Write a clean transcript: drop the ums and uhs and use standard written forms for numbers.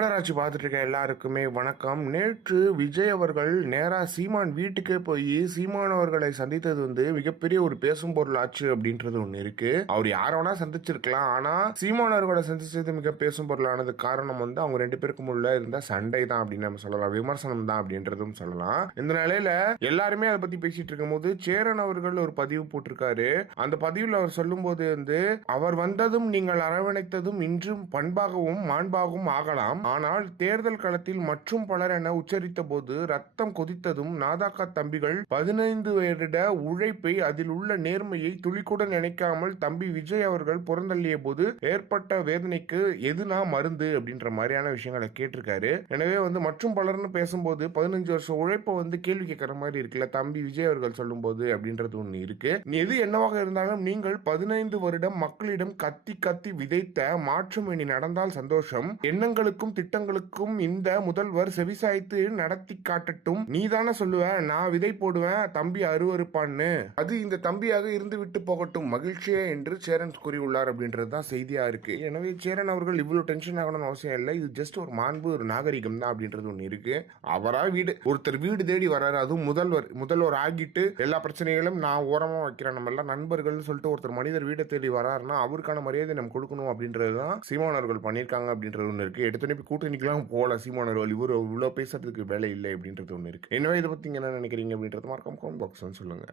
தமிழராட்சி பார்த்துட்டு இருக்க எல்லாருக்குமே வணக்கம். நேற்று விஜய் அவர்கள் நேரா சீமான் வீட்டுக்கே போய் சீமான் அவர்களை சந்தித்தது மிகப்பெரிய ஒரு பேசும் பொருள் ஆச்சு அப்படின்றது ஒண்ணு இருக்கு. அவர் யார வேணா சந்திச்சிருக்கலாம், ஆனா சீமான் அவர்களை சந்திச்சது மிக பேசும் பொருளானது காரணம் அவங்க ரெண்டு பேருக்கும் உள்ள இருந்த சண்டை தான் அப்படின்னு நம்ம சொல்லலாம், விமர்சனம் தான் அப்படின்றதும் சொல்லலாம். இந்த நிலையில எல்லாருமே அதை பத்தி பேசிட்டு இருக்கும் போது சேரன் அவர்கள் ஒரு பதிவு போட்டிருக்காரு. அந்த பதிவில் அவர் சொல்லும் போது அவர் வந்ததும் நீங்கள் அரவணைத்ததும் இன்றும் பண்பாகவும் மாண்பாகவும் ஆகலாம், ஆனால் தேர்தல் களத்தில் மற்றும் பலர் என உச்சரித்த போது ரத்தம் கொதித்ததும் நாதாக்கா தம்பிகள் 15 வருட உழைப்பை அதில் உள்ள நேர்மையை துளிக்கூட நினைக்காமல் தம்பி விஜய் அவர்கள் புறந்தள்ளிய போது ஏற்பட்ட வேதனைக்கு எதுனா மருந்து அப்படின்ற மாதிரியான விஷயங்களை கேட்டிருக்காரு. எனவே மற்றும் பலர்னு பேசும்போது 15 வருஷம் உழைப்பை கேள்வி கேட்கிற மாதிரி இருக்குல்ல தம்பி விஜய் அவர்கள் சொல்லும் போது அப்படின்றது ஒண்ணு இருக்கு. எது என்னவாக இருந்தாலும் நீங்கள் 15 வருடம் மக்களிடம் கத்தி கத்தி விதைத்த மாற்றம் இனி நடந்தால் சந்தோஷம். எண்ணங்களுக்கு திட்டங்களுக்கும் இந்த முதல்வர் செவிசாய்த்து நடத்தி காட்டட்டும். நீதான சொல்லுவ நான் விதை போடுவேன் தம்பி அருவருப்பான்னு, அது இந்த தம்பியாக இருந்து விட்டு போகட்டும் மகிழ்ச்சியே என்று சேரன் கூறியுள்ளார் அப்படின்றதுதான் செய்தியா இருக்கு. எனவே சேரன் அவர்கள் இவ்வளவு டென்ஷன் ஆகணும்னு அவசியம் இல்லை. இது ஜஸ்ட் ஒரு மாண்பு, ஒரு நாகரிகம் தான் அப்படின்றது ஒண்ணு இருக்கு. அவரா ஒருத்தர் வீடு தேடி வர்றாரு, அதுவும் முதல்வர் ஆகிட்டு எல்லா பிரச்சனைகளும் நான் ஓரமா வைக்கிறேன், நம்ம எல்லாம் நண்பர்கள் சொல்லிட்டு ஒருத்தர் மனிதர் வீட்டை தேடி வராருன்னா அவருக்கான மரியாதை நம்ம கொடுக்கணும் அப்படின்றதுதான் சீமானவர்கள் பண்ணியிருக்காங்க அப்படின்றது ஒன்று இருக்கு. எடுத்து கூட்டணிக்கெல்லாம் போல சீமானவர்கள் இவர் இவ்வளவு பேசுறதுக்கு வேலை இல்லை அப்படின்றது ஒண்ணு இருக்கு. எனவே இதை பத்தி என்ன நினைக்கிறீங்க அப்படின்றது மறக்காம கமெண்ட் பாக்ஸ்ல சொல்லுங்க.